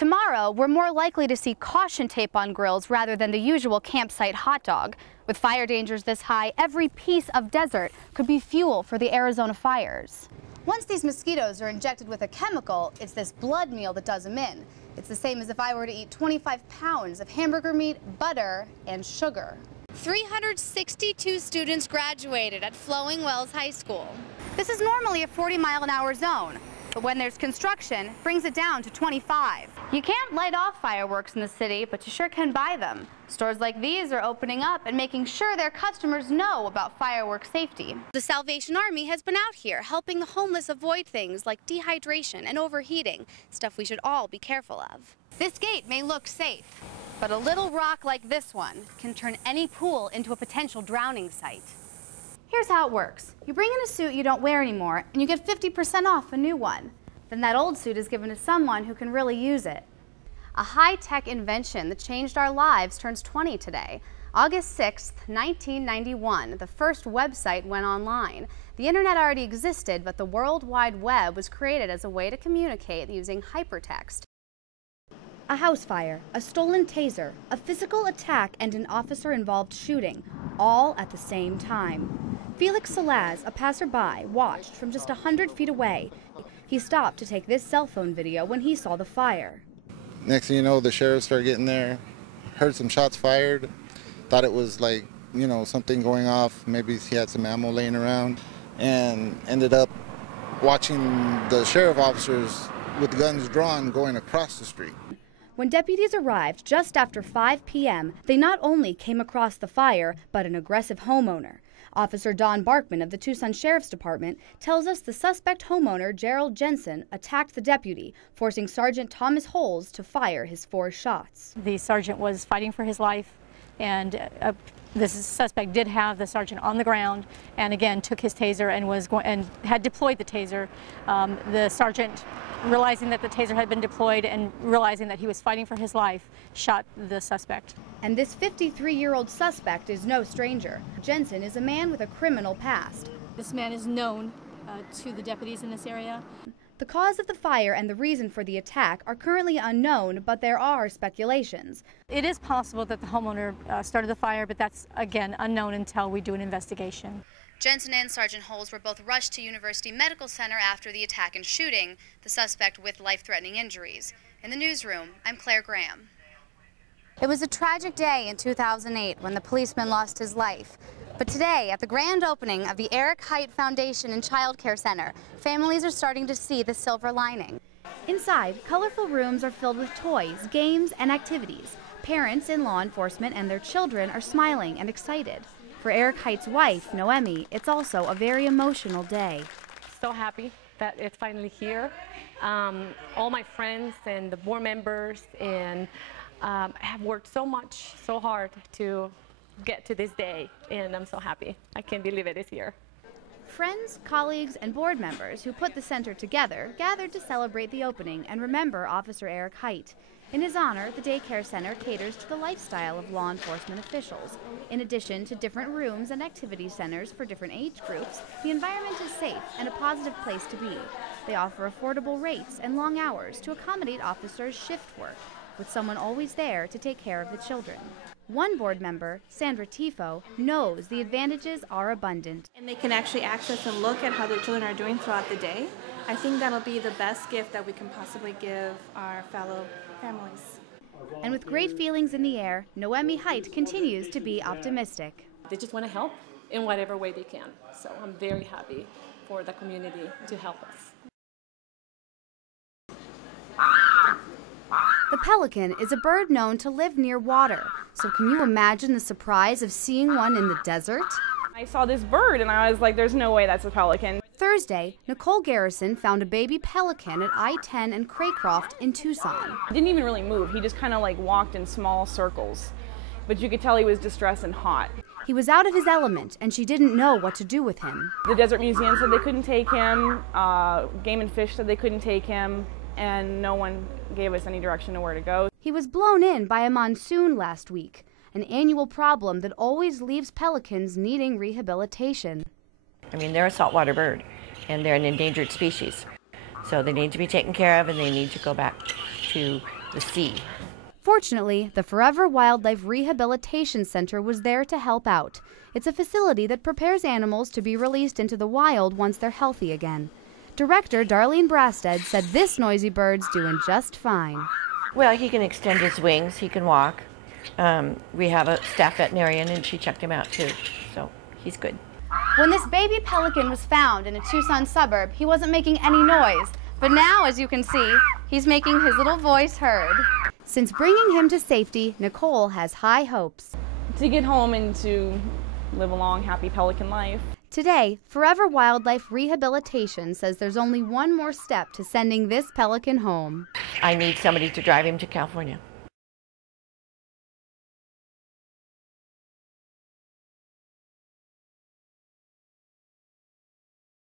Tomorrow, we're more likely to see caution tape on grills rather than the usual campsite hot dog. With fire dangers this high, every piece of desert could be fuel for the Arizona fires. Once these mosquitoes are injected with a chemical, it's this blood meal that does them in. It's the same as if I were to eat 25 pounds of hamburger meat, butter, and sugar. 362 students graduated at Flowing Wells High School. This is normally a 40-mile-an-hour zone, but when there's construction, it brings it down to 25. You can't light off fireworks in the city, but you sure can buy them. Stores like these are opening up and making sure their customers know about firework safety. The Salvation Army has been out here helping the homeless avoid things like dehydration and overheating, stuff we should all be careful of. This gate may look safe, but a little rock like this one can turn any pool into a potential drowning site. Here's how it works. You bring in a suit you don't wear anymore, and you get 50% off a new one. Then that old suit is given to someone who can really use it. A high-tech invention that changed our lives turns 20 today. August 6th, 1991, the first website went online. The internet already existed, but the World Wide Web was created as a way to communicate using hypertext. A house fire, a stolen taser, a physical attack, and an officer-involved shooting, all at the same time. Felix Salaz, a passerby, watched from just 100 feet away. He stopped to take this cell phone video when he saw the fire. Next thing you know, the sheriff started getting there, heard some shots fired, thought it was like, you know, something going off, maybe he had some ammo laying around, and ended up watching the sheriff officers with guns drawn going across the street. When deputies arrived just after 5 p.m., they not only came across the fire, but an aggressive homeowner. Officer Don Barkman of the Tucson Sheriff's Department tells us the suspect homeowner, Gerald Jensen, attacked the deputy, forcing Sergeant Thomas Holes to fire his 4 shots. The sergeant was fighting for his life, and this suspect did have the sergeant on the ground, and again took his taser and had deployed the taser. The sergeant, realizing that the taser had been deployed and realizing that he was fighting for his life, shot the suspect. And this 53-year-old suspect is no stranger. Jensen is a man with a criminal past. This man is known to the deputies in this area. The cause of the fire and the reason for the attack are currently unknown, but there are speculations. It is possible that the homeowner started the fire, but that's, again, unknown until we do an investigation. Jensen and Sergeant Holes were both rushed to University Medical Center after the attack and shooting, the suspect with life-threatening injuries. In the newsroom, I'm Claire Graham. It was a tragic day in 2008 when the policeman lost his life. But today, at the grand opening of the Eric Hite Foundation and Child Care Center, families are starting to see the silver lining. Inside, colorful rooms are filled with toys, games, and activities. Parents in law enforcement and their children are smiling and excited. For Eric Hite's wife, Noemi, it's also a very emotional day. So happy that it's finally here. All my friends and the board members and have worked so hard to get to this day, and I'm so happy. I can't believe it is here. Friends, colleagues, and board members who put the center together gathered to celebrate the opening and remember Officer Eric Hite. In his honor, the daycare center caters to the lifestyle of law enforcement officials. In addition to different rooms and activity centers for different age groups, the environment is safe and a positive place to be. They offer affordable rates and long hours to accommodate officers' shift work, with someone always there to take care of the children. One board member, Sandra Tifo, knows the advantages are abundant. And they can actually access and look at how their children are doing throughout the day. I think that'll be the best gift that we can possibly give our fellow families. And with great feelings in the air, Noemi Hite continues to be optimistic. They just want to help in whatever way they can. So I'm very happy for the community to help us. The pelican is a bird known to live near water. So can you imagine the surprise of seeing one in the desert? I saw this bird and I was like, there's no way that's a pelican. Thursday, Nicole Garrison found a baby pelican at I-10 and Craycroft in Tucson. He didn't even really move. He just kind of like walked in small circles. But you could tell he was distressed and hot. He was out of his element and she didn't know what to do with him. The Desert Museum said they couldn't take him. Game and Fish said they couldn't take him. And no one gave us any direction to where to go. He was blown in by a monsoon last week, an annual problem that always leaves pelicans needing rehabilitation. I mean, they're a saltwater bird, and they're an endangered species. So they need to be taken care of, and they need to go back to the sea. Fortunately, the Forever Wildlife Rehabilitation Center was there to help out. It's a facility that prepares animals to be released into the wild once they're healthy again. Director Darlene Brasted said this noisy bird's doing just fine. Well, he can extend his wings, he can walk. We have a staff veterinarian and she checked him out too, so he's good. When this baby pelican was found in a Tucson suburb, he wasn't making any noise. But now, as you can see, he's making his little voice heard. Since bringing him to safety, Nicole has high hopes. To get home and to live a long, happy pelican life. Today, Forever Wildlife Rehabilitation says there's only one more step to sending this pelican home. I need somebody to drive him to California.